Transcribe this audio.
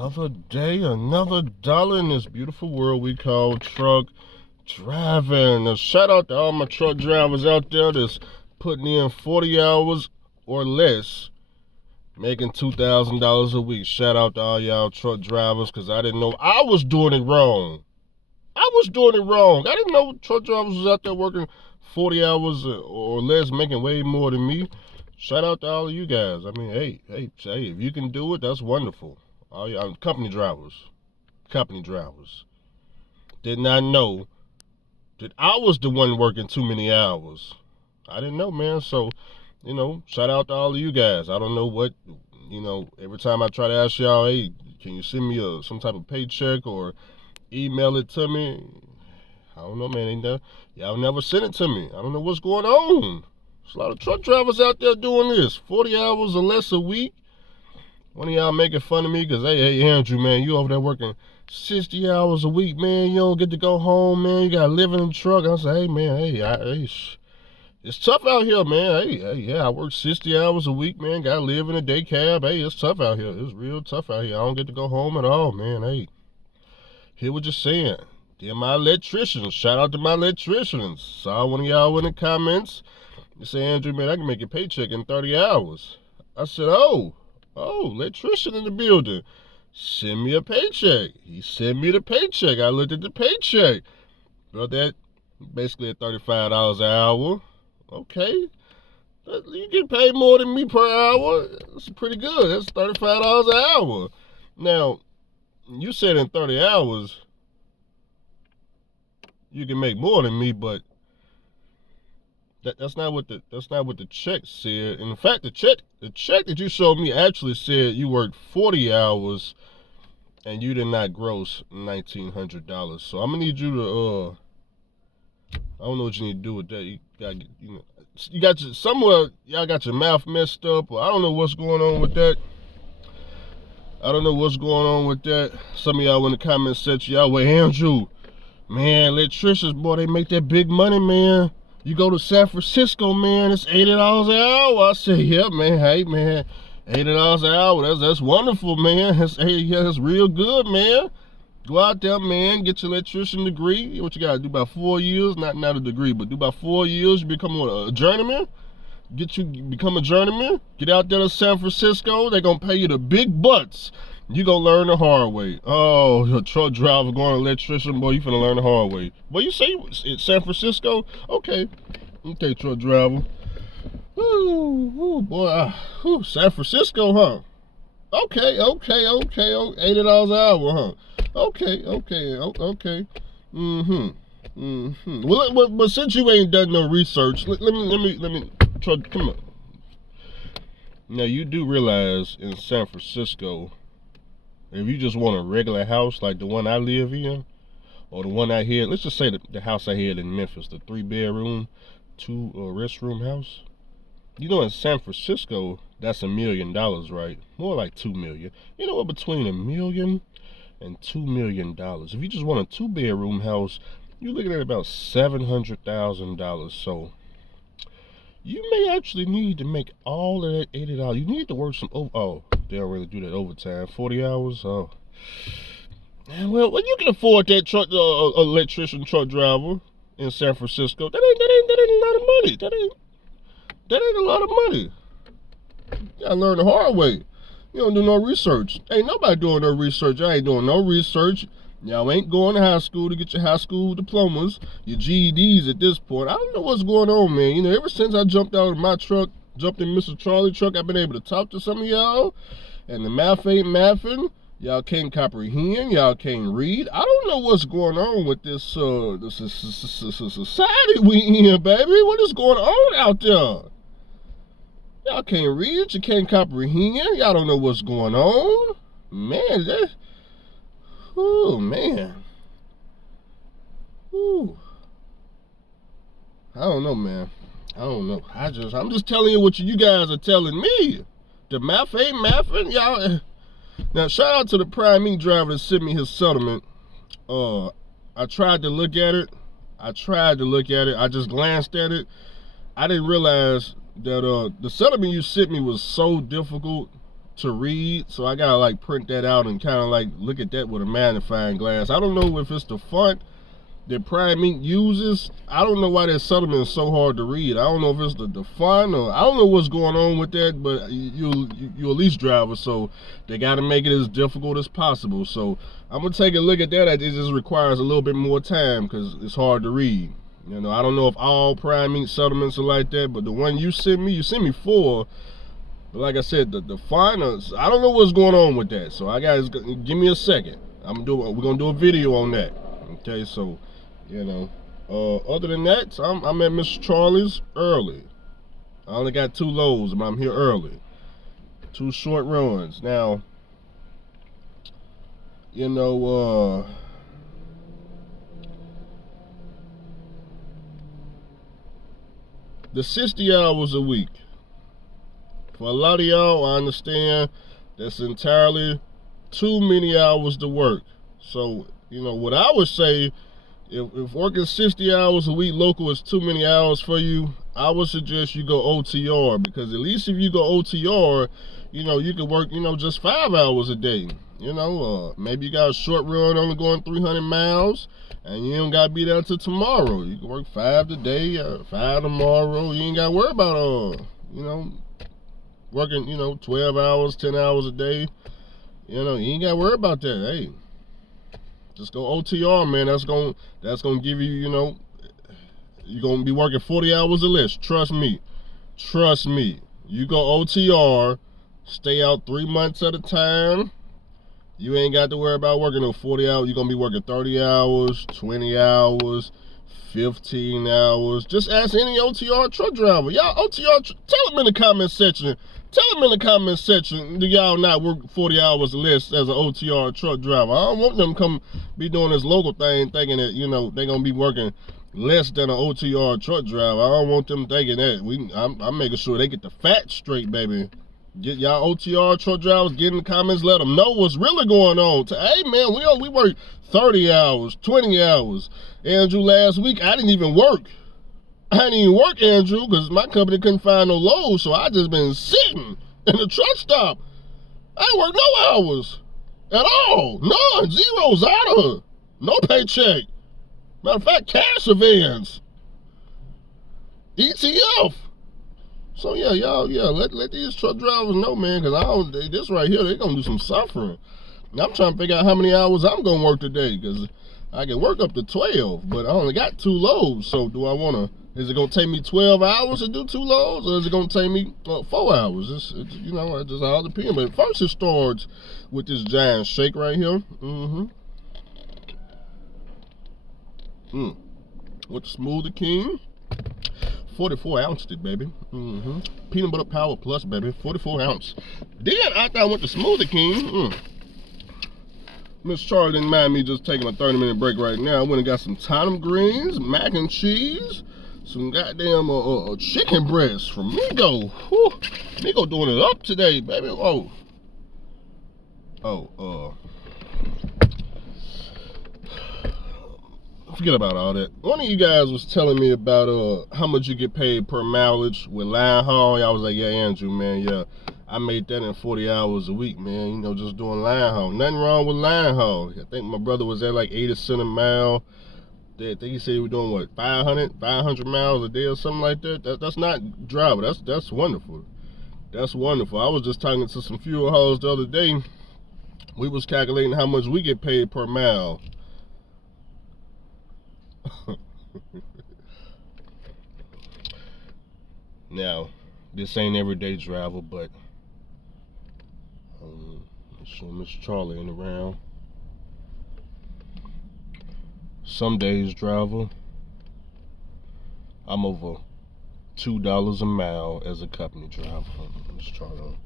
Another day, another dollar in this beautiful world we call truck driving. A shout out to all my truck drivers out there that's putting in 40 hours or less, making $2,000 a week. Shout out to all y'all truck drivers, because I didn't know I was doing it wrong. I didn't know truck drivers was out there working 40 hours or less, making way more than me. Shout out to all of you guys. I mean, hey, if you can do it, that's wonderful. All y'all company drivers. Did not know that I was the one working too many hours. I didn't know, man. So, shout out to all of you guys. I don't know what, every time I try to ask y'all, hey, can you send me some type of paycheck or email it to me? I don't know, man. Y'all never sent it to me. I don't know what's going on. There's a lot of truck drivers out there doing this. 40 hours or less a week. One of y'all making fun of me because, hey, Andrew, man, you over there working 60 hours a week, man. You don't get to go home, man. You got to live in the truck. I say, hey, man, it's tough out here, man. Yeah, I work 60 hours a week, man. Got to live in a day cab. Hey, it's tough out here. It's real tough out here. I don't get to go home at all, man. Hey, hear what you're saying. They're my electricians. Shout out to my electricians. Saw one of y'all in the comments. You say, Andrew, man, I can make a paycheck in 30 hours. I said, oh, electrician in the building. Send me a paycheck. He sent me the paycheck. I looked at the paycheck. Got that basically at $35 an hour. Okay. You get paid more than me per hour. That's pretty good. That's $35 an hour. Now, you said in 30 hours you can make more than me, but that's not what the check said. In fact, the check that you showed me actually said you worked 40 hours and you did not gross $1,900. So I'm gonna need you to I don't know what you need to do with that. You got somewhere y'all got your mouth messed up, or I don't know what's going on with that. Some of y'all in the comment section, y'all, well, Andrew, man, electricians, boy, they make that big money, man. You go to San Francisco, man, it's $80 an hour. I say, yeah, man, hey, man, $80 an hour, that's wonderful, man. That's real good, man. Go out there, man, get your electrician degree. What you got to do, about 4 years? Not a degree, but do about 4 years. You become a journeyman. Become a journeyman. Get out there to San Francisco. They're going to pay you the big bucks. You gonna learn the hard way. Oh, you're a truck driver going to electrician, boy, you finna learn the hard way. Boy, you say it's San Francisco? Okay, truck driver. Ooh, boy, San Francisco, huh? Okay, $80 an hour, huh? Okay. Well, but since you ain't done no research, let me try. Come on. Now you do realize in San Francisco, if you just want a regular house like the one I live in, or the one I had, let's just say the house I had in Memphis, the 3-bedroom, 2 restroom house. You know, in San Francisco, that's $1 million, right? More like $2 million. You know what? Between $1 million and $2 million. If you just want a 2-bedroom house, you're looking at about $700,000. So you may actually need to make all of that $80. You need to work some they don't really do that overtime. 40 hours. Oh, well, you can afford that truck, electrician truck driver in San Francisco. That ain't a lot of money. That ain't a lot of money. You gotta learn the hard way. You don't do no research. Ain't nobody doing no research. I ain't doing no research. Y'all ain't going to high school to get your high school diplomas, your GEDs at this point. I don't know what's going on, man. Ever since I jumped out of my truck, jumped in Mr. Charlie truck, I've been able to talk to some of y'all, and the math ain't mathing. Y'all can't comprehend. Y'all can't read. I don't know what's going on with this society we in, baby. What is going on out there? Y'all can't read. You can't comprehend. Y'all don't know what's going on. Man, man. I don't know, man. I don't know. I'm just telling you what you guys are telling me. The math ain't mathing, y'all. Now, shout out to the Prime Ink driver that sent me his settlement. I tried to look at it. I just glanced at it. I didn't realize that the settlement you sent me was so difficult to read, so I gotta like print that out and kind of like look at that with a magnifying glass. I don't know if it's the font that Prime Ink uses. I don't know why that supplement is so hard to read. I don't know if it's the font, or I don't know what's going on with that, but you're a lease driver, so they got to make it as difficult as possible. So I'm gonna take a look at that. It just requires a little bit more time because it's hard to read. You know, I don't know if all Prime Ink supplements are like that, but the one you sent me 4. But like I said, the font, I don't know what's going on with that. So I guys, give me a second. We're gonna do a video on that. Okay, so. You know, other than that, I'm at Mr. Charlie's early. I only got 2 loads, but I'm here early. 2 short runs. Now, you know, the 60 hours a week. For a lot of y'all, I understand that's entirely too many hours to work. So, you know, what I would say, if working 60 hours a week local is too many hours for you, I would suggest you go OTR, because at least if you go OTR, you know, you can work, you know, just 5 hours a day. You know, maybe you got a short run only going 300 miles, and you don't got to be there till tomorrow. You can work 5 today, 5 tomorrow. You ain't got to worry about, you know, working, you know, 12 hours, 10 hours a day. You know, you ain't got to worry about that. Hey, just go OTR, man. That's gonna give you, you know, you're gonna be working 40 hours or less. Trust me. Trust me. You go OTR, stay out 3 months at a time. You ain't got to worry about working no 40 hours. You're gonna be working 30 hours, 20 hours, 15 hours. Just ask any OTR truck driver. Y'all OTR, tell them in the comment section. Tell them in the comment section, do y'all not work 40 hours or less as an OTR truck driver? I don't want them come be doing this local thing thinking that, you know, they're going to be working less than an OTR truck driver. I don't want them thinking that. I'm making sure they get the facts straight, baby. Get y'all OTR truck drivers, get in the comments, let them know what's really going on. Hey, man, we work 30 hours, 20 hours. Andrew, last week, I didn't even work. I didn't even work, Andrew, because my company couldn't find no loads, so I just been sitting in the truck stop. I ain't worked no hours at all. None. Zeros out of her. No paycheck. Matter of fact, cash advance. ETF. So yeah, y'all, let these truck drivers know, man, because this right here, they're going to do some suffering. And I'm trying to figure out how many hours I'm going to work today, because I can work up to 12, but I only got 2 loads. So do I want to, is it going to take me 12 hours to do 2 loads, or is it going to take me 4 hours? It's, you know, it just all depends. But first it starts with this giant shake right here. With the Smoothie King. 44 ounce it, baby. Peanut butter power plus, baby. 44 ounce. Then after I went to Smoothie King, Miss Charlie didn't mind me just taking a 30-minute break right now. I went and got some turnip greens, mac and cheese, some goddamn chicken breast from Migo. Whew. Migo doing it up today, baby. Forget about all that. One of you guys was telling me about how much you get paid per mileage with line haul. I was like, yeah, Andrew, man, yeah. I made that in 40 hours a week, man, you know, just doing line haul. Nothing wrong with line haul. I think my brother was at like 80 cents a mile. I think he said he was doing, what, 500 miles a day or something like that. That's not driving. That's wonderful. That's wonderful. I was just talking to some fuel hauls the other day. We was calculating how much we get paid per mile. Now, this ain't everyday travel, but show Mr. Charlie in around. Some days travel, I'm over $2 a mile as a company driver. Mr. Charlie.